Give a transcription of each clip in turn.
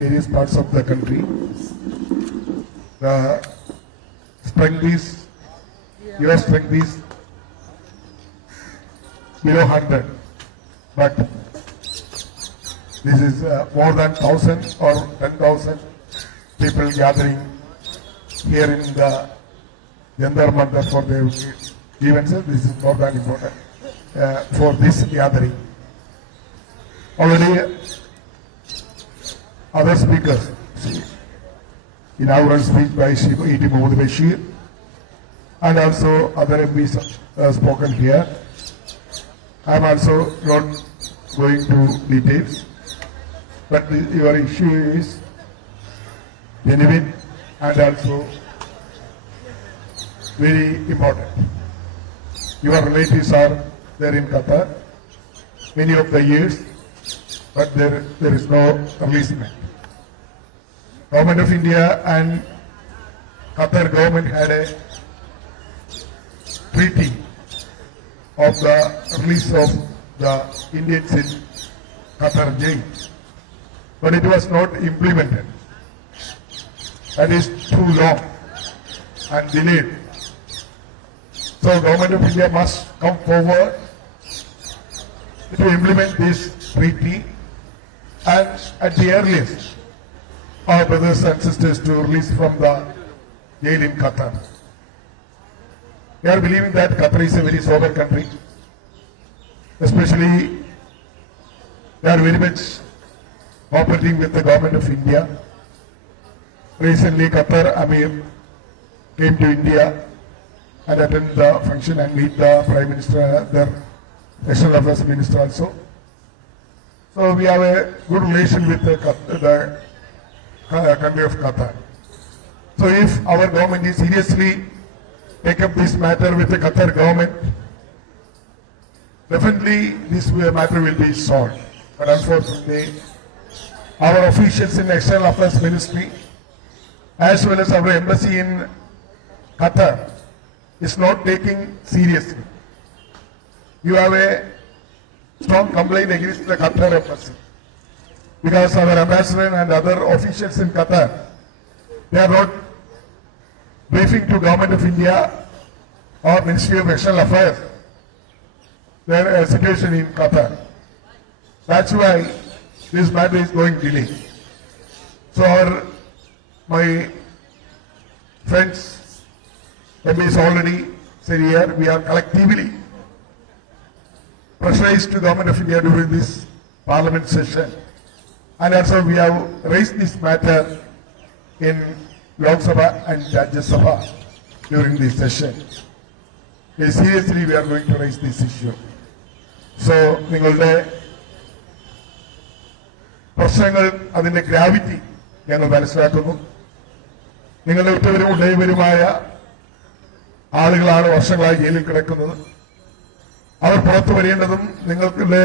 various parts of the country. The strength is, your strength is below 100. But this is uh, more than 1,000 or 10,000 people gathering here in the Jantar Mandar for the events. This is more than important uh, for this gathering. Already other speakers. Inaugural speech by E.T. Mahmood Bashir and also other MPs uh, spoken here. I am also not going to details, but the- your issue is genuine and also very important. Your relatives are there in Qatar, many of the years, but there, there is no releasement. Government of India and Qatar government had a treaty of the release of the Indians in Qatar jail, but it was not implemented. That is too long and delayed. So government of India must come forward to implement this treaty and at the earliest our brothers and sisters to release from the jail in Qatar. We are believing that Qatar is a very sober country, especially they are very much cooperating with the government of India. Recently, Qatar Amir came to India and attend the function and meet the Prime Minister, their National Affairs Minister also. So we have a good relation with the, the uh, country of Qatar. So if our government is seriously take up this matter with the Qatar government, definitely this matter will be solved. But unfortunately, our officials in External Affairs Ministry, as well as our embassy in Qatar, is not taking seriously. You have a strong complaint against the Qatar embassy because our ambassador and other officials in Qatar, they are not briefing to government of India or Ministry of External Affairs their uh, situation in Qatar. That's why this matter is going delay. So our, my friends, MPs already said here, we are collectively pressurized to government of India during this parliament session. And also we have raised this matter in Lok Sabha and Rajya Sabha during this session. Yes, seriously we are going to raise this issue. So നിങ്ങളുടെ പ്രശ്നങ്ങൾ അതിന്റെ gravity ഞങ്ങൾ മനസ്സിലാക്കുന്നു നിങ്ങളുടെ ഉറ്റവരും ഉടയവരുമായ ആളുകളാണ് വർഷങ്ങളായി ജയിലിൽ കിടക്കുന്നത് അവർ പുറത്തു വരേണ്ടതും നിങ്ങളുടെ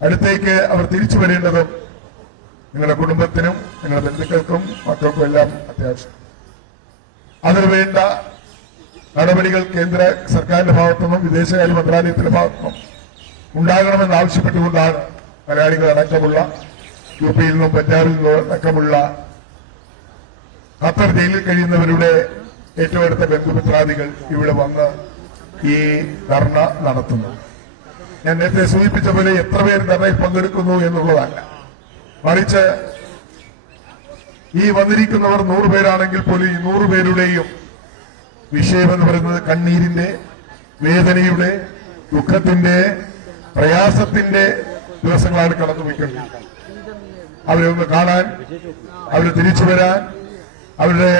അടുത്തേക്ക് അവർ തിരിച്ചു വരേണ്ടതും നിങ്ങളുടെ കുടുംബത്തിനും നിങ്ങളുടെ ബന്ധുക്കൾക്കും മക്കൾക്കും എല്ലാം അത്യാവശ്യം. അതിനു വേണ്ട നടപടികൾ കേന്ദ്ര സർക്കാരിന്റെ ഭാഗത്തുനിന്നും വിദേശകാര്യ മന്ത്രാലയത്തിന്റെ ഭാഗത്തുനിന്നും ഉണ്ടാകണമെന്ന് ആവശ്യപ്പെട്ടുകൊണ്ടാണ് മലയാളികൾ അടക്കമുള്ള യു പിയിൽ നിന്നും പഞ്ചാബിൽ നിന്നും അടക്കമുള്ള ഖത്തർ ജയിലിൽ കഴിയുന്നവരുടെ ഏറ്റവും അടുത്ത ബന്ധുമിത്രാദികൾ ഇവിടെ വന്ന് ഈ ധർണ നടത്തുന്നു ഞാൻ നേരത്തെ സൂചിപ്പിച്ച പോലെ എത്ര പേര് ധർണയിൽ പങ്കെടുക്കുന്നു എന്നുള്ളതല്ല. മറിച്ച് ഈ വന്നിരിക്കുന്നവർ നൂറുപേരാണെങ്കിൽ പോലും ഈ നൂറുപേരുടെയും വിഷയം എന്ന് പറയുന്നത് കണ്ണീരിന്റെ വേദനയുടെ ദുഃഖത്തിന്റെ പ്രയാസത്തിന്റെ ദിവസങ്ങളാണ് കടന്നുപോയിക്കൊണ്ടിരിക്കുന്നത്. അവരെ ഒന്ന് കാണാൻ അവരെ തിരിച്ചു വരാൻ അവരുടെ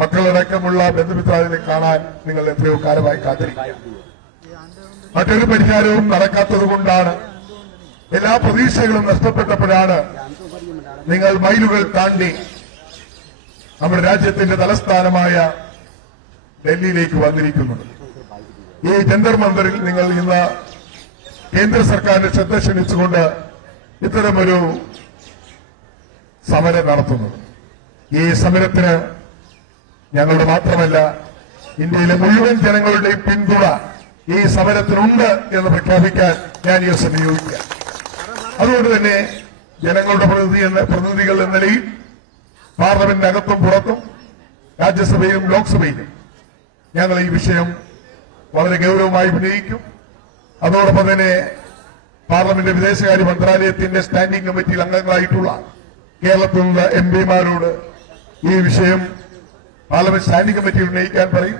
മക്കളടക്കമുള്ള ബന്ധുമിത്രാദിനെ കാണാൻ നിങ്ങൾ എത്രയോ കാലമായി കാത്തിരിക്കുക മറ്റൊരു പരിഹാരവും നടക്കാത്തത് കൊണ്ടാണ് എല്ലാ പ്രതീക്ഷകളും നഷ്ടപ്പെട്ടപ്പോഴാണ് നിങ്ങൾ മൈലുകൾ താണ്ടി നമ്മുടെ രാജ്യത്തിന്റെ തലസ്ഥാനമായ ഡൽഹിയിലേക്ക് വന്നിരിക്കുന്നത്. ഈ ജന്തർ മന്ദറിൽ നിങ്ങൾ ഇന്ന് കേന്ദ്ര സർക്കാരിന്റെ ശ്രദ്ധ ക്ഷണിച്ചുകൊണ്ട് ഇത്തരമൊരു സമരം നടത്തുന്നത് ഈ സമരത്തിന് ഞങ്ങളുടെ മാത്രമല്ല ഇന്ത്യയിലെ മുഴുവൻ ജനങ്ങളുടെയും പിന്തുണ ഈ സമരത്തിനുണ്ട് എന്ന് പ്രഖ്യാപിക്കാൻ ഞാൻ ഈ ദിവസം നിയോഗിക്കുക അതുകൊണ്ട് തന്നെ ജനങ്ങളുടെ പ്രതിനിധി എന്ന പ്രതിനിധികൾ എന്ന നിലയിൽ പാർലമെന്റിനകത്തും പുറത്തും രാജ്യസഭയിലും ലോക്സഭയിലും ഞങ്ങൾ ഈ വിഷയം വളരെ ഗൗരവമായി ഉന്നയിക്കും അതോടൊപ്പം തന്നെ പാർലമെന്റ് വിദേശകാര്യ മന്ത്രാലയത്തിന്റെ സ്റ്റാൻഡിംഗ് കമ്മിറ്റിയിൽ അംഗങ്ങളായിട്ടുള്ള കേരളത്തിൽ നിന്ന് എം പിമാരോട് ഈ വിഷയം പാർലമെന്റ് സ്റ്റാൻഡിംഗ് കമ്മിറ്റിയിൽ ഉന്നയിക്കാൻ പറയും.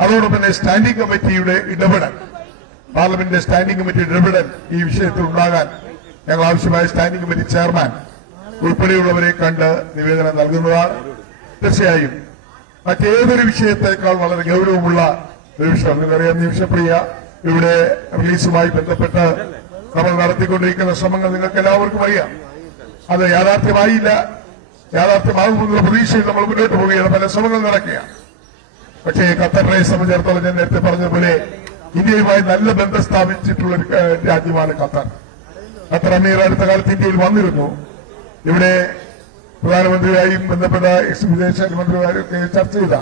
അതോടൊപ്പം തന്നെ സ്റ്റാൻഡിംഗ് കമ്മിറ്റിയുടെ ഇടപെടൽ പാർലമെന്റിന്റെ സ്റ്റാൻഡിംഗ് കമ്മിറ്റി ഇടപെടൽ ഈ വിഷയത്തിൽ ഉണ്ടാകാൻ ഞങ്ങൾ ആവശ്യമായ സ്റ്റാൻഡിംഗ് കമ്മിറ്റി ചെയർമാൻ ഉൾപ്പെടെയുള്ളവരെ കണ്ട് നിവേദനം നൽകുന്നതാണ്. തീർച്ചയായും മറ്റേതൊരു വിഷയത്തേക്കാൾ വളരെ ഗൗരവമുള്ള ഒരു വിഷയം. നിങ്ങൾക്കറിയാം നിമിഷപ്രിയ ഇവിടെ റിലീസുമായി ബന്ധപ്പെട്ട് നമ്മൾ നടത്തിക്കൊണ്ടിരിക്കുന്ന ശ്രമങ്ങൾ നിങ്ങൾക്ക് എല്ലാവർക്കും അറിയാം. അത് യാഥാർത്ഥ്യമായില്ല. യാഥാർത്ഥ്യമാകുമെന്നുള്ള പ്രതീക്ഷയിൽ നമ്മൾ മുന്നോട്ട് പോവുകയാണ്. പല ശ്രമങ്ങൾ നടക്കുകയാണ്. പക്ഷേ ഖത്തറിനെ സംബന്ധിച്ചിടത്തോളം ഞാൻ നേരത്തെ പറഞ്ഞ പോലെ ഇന്ത്യയുമായി നല്ല ബന്ധം സ്ഥാപിച്ചിട്ടുള്ള ഒരു രാജ്യമാണ് ഖത്തർ. ഖത്തർ അമീർ അടുത്ത കാലത്ത് ഇന്ത്യയിൽ വന്നിരുന്നു. ഇവിടെ പ്രധാനമന്ത്രിയായും ബന്ധപ്പെട്ട എക്സ് വിദേശകാര്യമന്ത്രിമാരും ഒക്കെ ചർച്ച ചെയ്ത.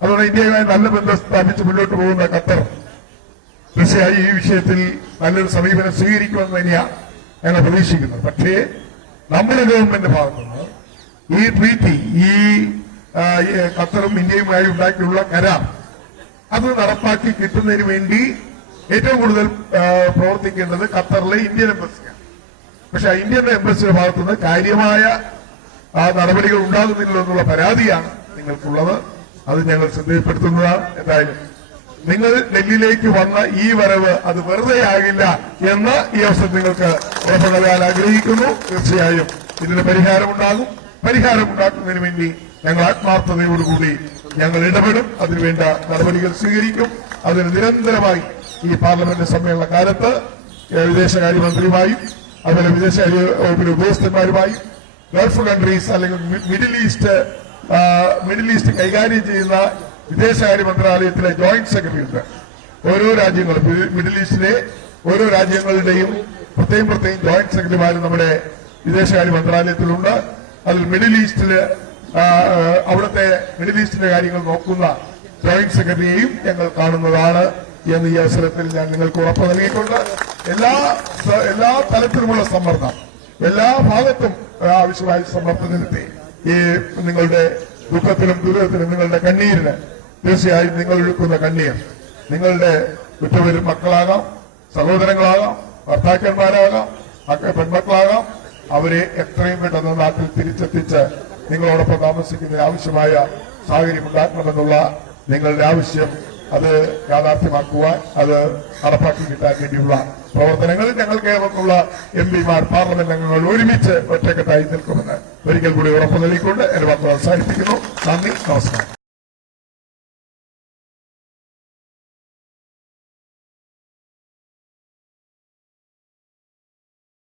അതുകൊണ്ട് ഇന്ത്യയുമായി നല്ല ബന്ധം സ്ഥാപിച്ച് മുന്നോട്ട് പോകുന്ന ഖത്തർ തീർച്ചയായും ഈ വിഷയത്തിൽ നല്ലൊരു സമീപനം സ്വീകരിക്കുമെന്ന് തന്നെയാണ് ഞങ്ങൾ പ്രതീക്ഷിക്കുന്നത്. പക്ഷേ നമ്മുടെ ഗവൺമെന്റ് ഭാഗത്തുനിന്ന് ഈ ട്രീറ്റി ഈ ഖത്തറും ഇന്ത്യയുമായി ഉണ്ടാക്കിയുള്ള കരാർ അത് നടപ്പാക്കി കിട്ടുന്നതിന് വേണ്ടി ഏറ്റവും കൂടുതൽ പ്രവർത്തിക്കേണ്ടത് ഖത്തറിലെ ഇന്ത്യൻ എംബസിയാണ്. പക്ഷെ ഇന്ത്യൻ എംബസിയുടെ ഭാഗത്തുനിന്ന് കാര്യമായ നടപടികൾ ഉണ്ടാകുന്നില്ല എന്നുള്ള പരാതിയാണ് നിങ്ങൾക്കുള്ളത്. അത് ഞങ്ങൾ ശ്രദ്ധയിൽപ്പെടുത്തുന്നതാണ് എന്തായാലും. നിങ്ങൾ ഡൽഹിയിലേക്ക് വന്ന ഈ വരവ് അത് വെറുതെ ആകില്ല എന്ന് ഈ അവസരം നിങ്ങൾക്ക് ഉറപ്പ് നൽകാൻ ആഗ്രഹിക്കുന്നു. തീർച്ചയായും ഇതിന് പരിഹാരമുണ്ടാകും. പരിഹാരമുണ്ടാക്കുന്നതിന് വേണ്ടി ഞങ്ങൾ ആത്മാർത്ഥതയോടുകൂടി ഞങ്ങൾ ഇടപെടും. അതിനുവേണ്ട നടപടികൾ സ്വീകരിക്കും. അതിന് നിരന്തരമായി ഈ പാർലമെന്റ് സമ്മേളന കാലത്ത് വിദേശകാര്യമന്ത്രിയുമായും അതുപോലെ വിദേശകാര്യ വകുപ്പിലെ ഉദ്യോഗസ്ഥന്മാരുമായും ഗൾഫ് കൺട്രീസ് അല്ലെങ്കിൽ മിഡിൽ ഈസ്റ്റ് മിഡിൽ ഈസ്റ്റ് കൈകാര്യം ചെയ്യുന്ന വിദേശകാര്യ മന്ത്രാലയത്തിലെ ജോയിന്റ് സെക്രട്ടറി ഉണ്ട് ഓരോ രാജ്യങ്ങളും മിഡിൽ ഈസ്റ്റിലെ ഓരോ രാജ്യങ്ങളുടെയും പ്രത്യേകം പ്രത്യേകം ജോയിന്റ് സെക്രട്ടറിമാരും നമ്മുടെ വിദേശകാര്യ മന്ത്രാലയത്തിലുണ്ട്. അതിൽ മിഡിൽ ഈസ്റ്റിൽ അവിടുത്തെ മിഡിൽ ഈസ്റ്റിന്റെ കാര്യങ്ങൾ നോക്കുന്ന ജോയിന്റ് സെക്രട്ടറിയെയും ഞങ്ങൾ കാണുന്നതാണ് എന്ന് ഈ അവസരത്തിൽ ഞാൻ നിങ്ങൾക്ക് ഉറപ്പ് നൽകിയിട്ടുണ്ട്. എല്ലാ എല്ലാ തലത്തിലുമുള്ള സമ്മർദ്ദം എല്ലാ ഭാഗത്തും ആവശ്യമായ സമ്മർദ്ദം നിരത്തി ഈ നിങ്ങളുടെ ദുഃഖത്തിലും ദുരിതത്തിലും നിങ്ങളുടെ കണ്ണീരിന് തീർച്ചയായും നിങ്ങൾ ഒഴുക്കുന്ന കണ്ണീർ നിങ്ങളുടെ ഉറ്റവരും മക്കളാകാം സഹോദരങ്ങളാകാം ഭർത്താക്കന്മാരാകാം പെൺമക്കളാകാം. അവരെ എത്രയും പെട്ടെന്ന് നാട്ടിൽ തിരിച്ചെത്തിച്ച് നിങ്ങളോടൊപ്പം താമസിക്കുന്നതിന് ആവശ്യമായ സാഹചര്യം ഉണ്ടാക്കണമെന്നുള്ള നിങ്ങളുടെ ആവശ്യം അത് യാഥാർത്ഥ്യമാക്കുവാൻ അത് നടപ്പാക്കി കിട്ടാൻ വേണ്ടിയുള്ള പ്രവർത്തനങ്ങൾ ഞങ്ങൾ കേരളത്തിലുള്ള എം പിമാർ പാർലമെന്റ് അംഗങ്ങൾ ഒരുമിച്ച് ഒറ്റക്കെട്ടായി നിൽക്കുമെന്ന് ഒരിക്കൽ കൂടി ഉറപ്പു നൽകിക്കൊണ്ട് എന്റെ വാർത്ത അവസാനിപ്പിക്കുന്നു. നന്ദി നമസ്കാരം.